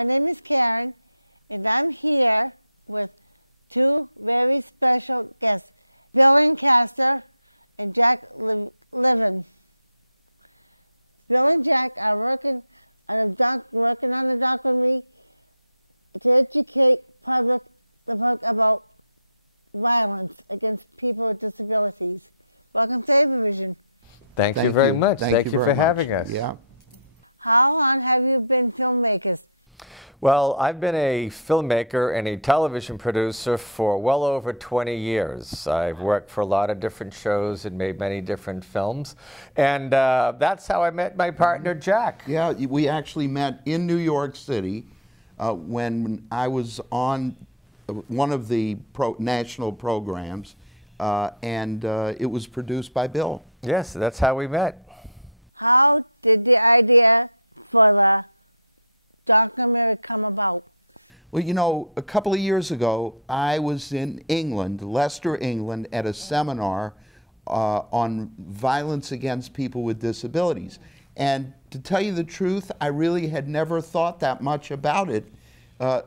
My name is Karen, and I'm here with two very special guests, Bill Lancaster and Jack Levin. Bill and Jack are working on a documentary to educate the public about violence against people with disabilities. Welcome to Aviation. Thank you very much. Thank you for having us. Yeah. How long have you been filmmakers? Well, I've been a filmmaker and a television producer for well over 20 years. I've worked for a lot of different shows and made many different films. And that's how I met my partner, Jack. Yeah, we actually met in New York City when I was on one of the national programs, and it was produced by Bill. Yes, that's how we met. How did the idea for the documentary come about? Well, you know, a couple of years ago, I was in England, Leicester, England, at a seminar on violence against people with disabilities. And to tell you the truth, I really had never thought that much about it,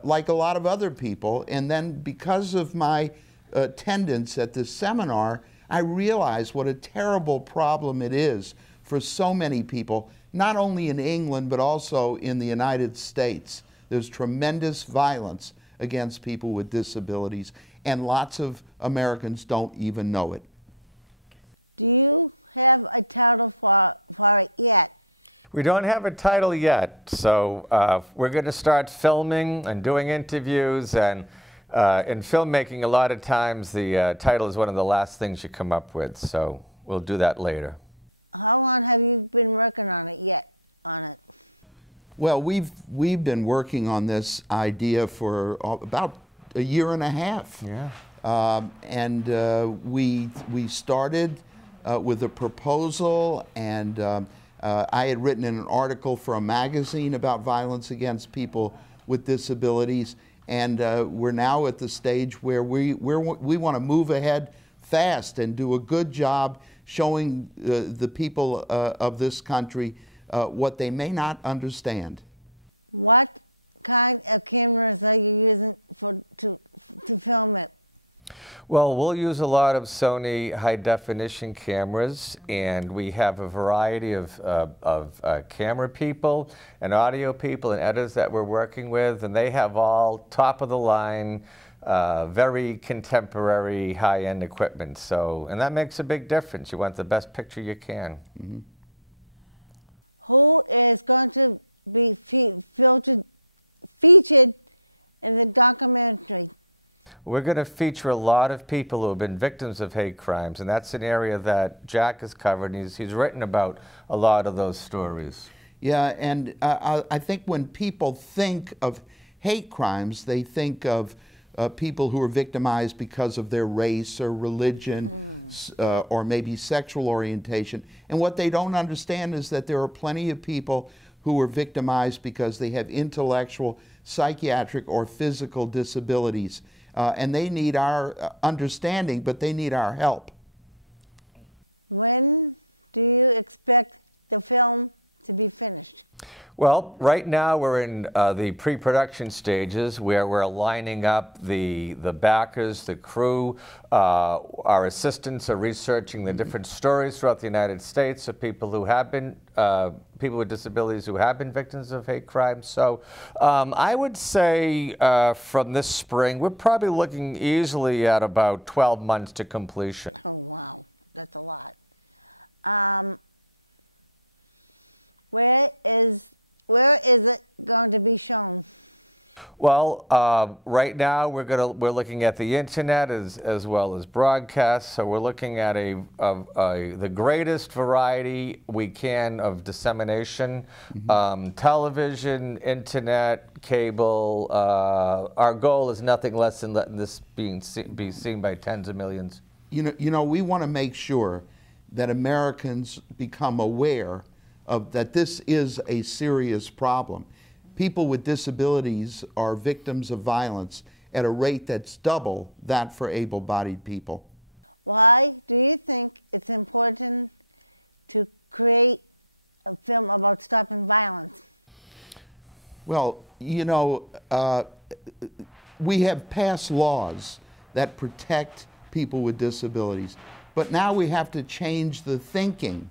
like a lot of other people. And then because of my attendance at this seminar, I realized what a terrible problem it is for so many people, not only in England, but also in the United States. There's tremendous violence against people with disabilities, and lots of Americans don't even know it. Do you have a title for it yet? We don't have a title yet, so we're going to start filming and doing interviews, and in filmmaking, a lot of times the title is one of the last things you come up with, so we'll do that later. How long have you been working on it yet? Well, we've been working on this idea for about a year and a half. Yeah. We started with a proposal, and I had written an article for a magazine about violence against people with disabilities. And we're now at the stage where we want to move ahead fast and do a good job showing the people of this country what they may not understand. What kind of cameras are you using to film it? Well, we'll use a lot of Sony high-definition cameras, and we have a variety of camera people and audio people and editors that we're working with, and they have all top-of-the-line, very contemporary, high-end equipment. So, and that makes a big difference. You want the best picture you can. Mm-hmm. Who is going to be featured in the documentary? We're going to feature a lot of people who have been victims of hate crimes, and that's an area that Jack has covered, and he's written about a lot of those stories. Yeah, and I think when people think of hate crimes, they think of people who are victimized because of their race or religion or maybe sexual orientation. And what they don't understand is that there are plenty of people who are victimized because they have intellectual, psychiatric, or physical disabilities. And they need our understanding, but they need our help. When do you expect the film to be finished? Well, right now we're in the pre-production stages where we're lining up the backers, the crew. Our assistants are researching the different stories throughout the United States of people who have been people with disabilities who have been victims of hate crimes. So I would say from this spring, we're probably looking easily at about 12 months to completion. Oh, wow, that's a lot. Where is it going to be shown? Well, right now we're looking at the internet as well as broadcast. So we're looking at the greatest variety we can of dissemination, television, internet, cable. Our goal is nothing less than letting this be seen by tens of millions. You know, we want to make sure that Americans become aware of that this is a serious problem. People with disabilities are victims of violence at a rate that's double that for able-bodied people. Why do you think it's important to create a film about stopping violence? Well, you know, we have passed laws that protect people with disabilities, but now we have to change the thinking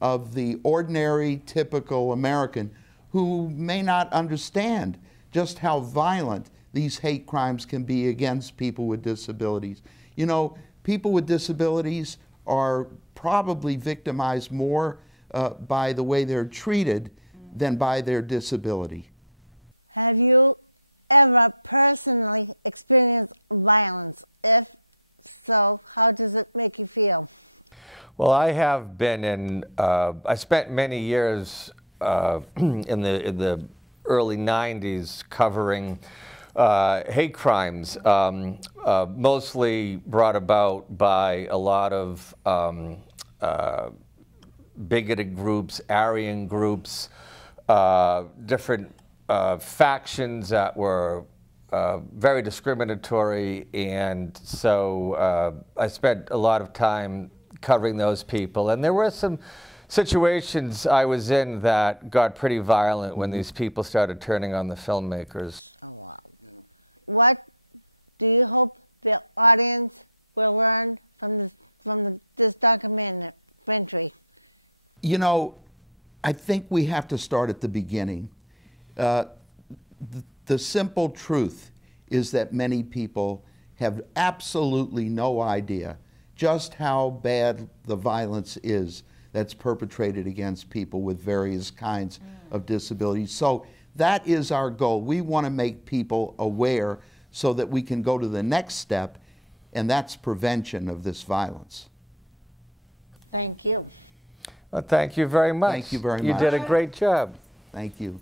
of the ordinary, typical American who may not understand just how violent these hate crimes can be against people with disabilities. You know, people with disabilities are probably victimized more by the way they're treated than by their disability. Have you ever personally experienced violence? If so, how does it make you feel? Well, I have been in, I spent many years in the early 90s covering hate crimes, mostly brought about by a lot of bigoted groups, Aryan groups, different factions that were very discriminatory, and so I spent a lot of time covering those people. And there were some situations I was in that got pretty violent when these people started turning on the filmmakers. What do you hope the audience will learn from this documentary? You know, I think we have to start at the beginning. The simple truth is that many people have absolutely no idea just how bad the violence is that's perpetrated against people with various kinds of disabilities. So that is our goal. We want to make people aware so that we can go to the next step, and that's prevention of this violence. Thank you. Well, thank you very much. Thank you very much. You did a great job. Thank you.